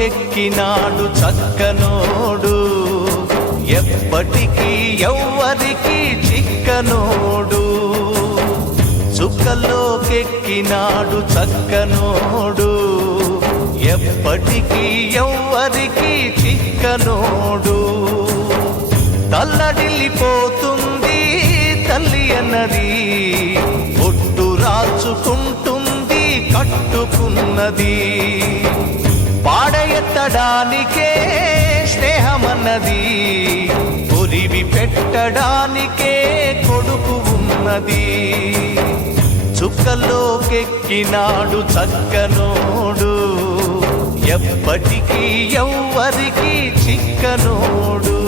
చుక్కల్లోకెక్కినాడు చక్కనోడు, ఎప్పటికీ ఎవ్వరికి చిక్కనోడు. చుక్కల్లోకెక్కినాడు చక్కనోడు, ఎప్పటికీ ఎవ్వరికి చిక్కనోడు. తల్లడిల్లిపోతుంది తల్లి అన్నది, ఒట్టు రాచుకుంటుంది కట్టుకున్నది. పాడెత్తడానికే స్నేహమన్నది, ఉరివి పెట్టడానికే కొడుకు ఉన్నది. చుక్కల్లోకెక్కినాడు చక్కనోడు, ఎప్పటికీ ఎవ్వరికి చిక్కనోడు.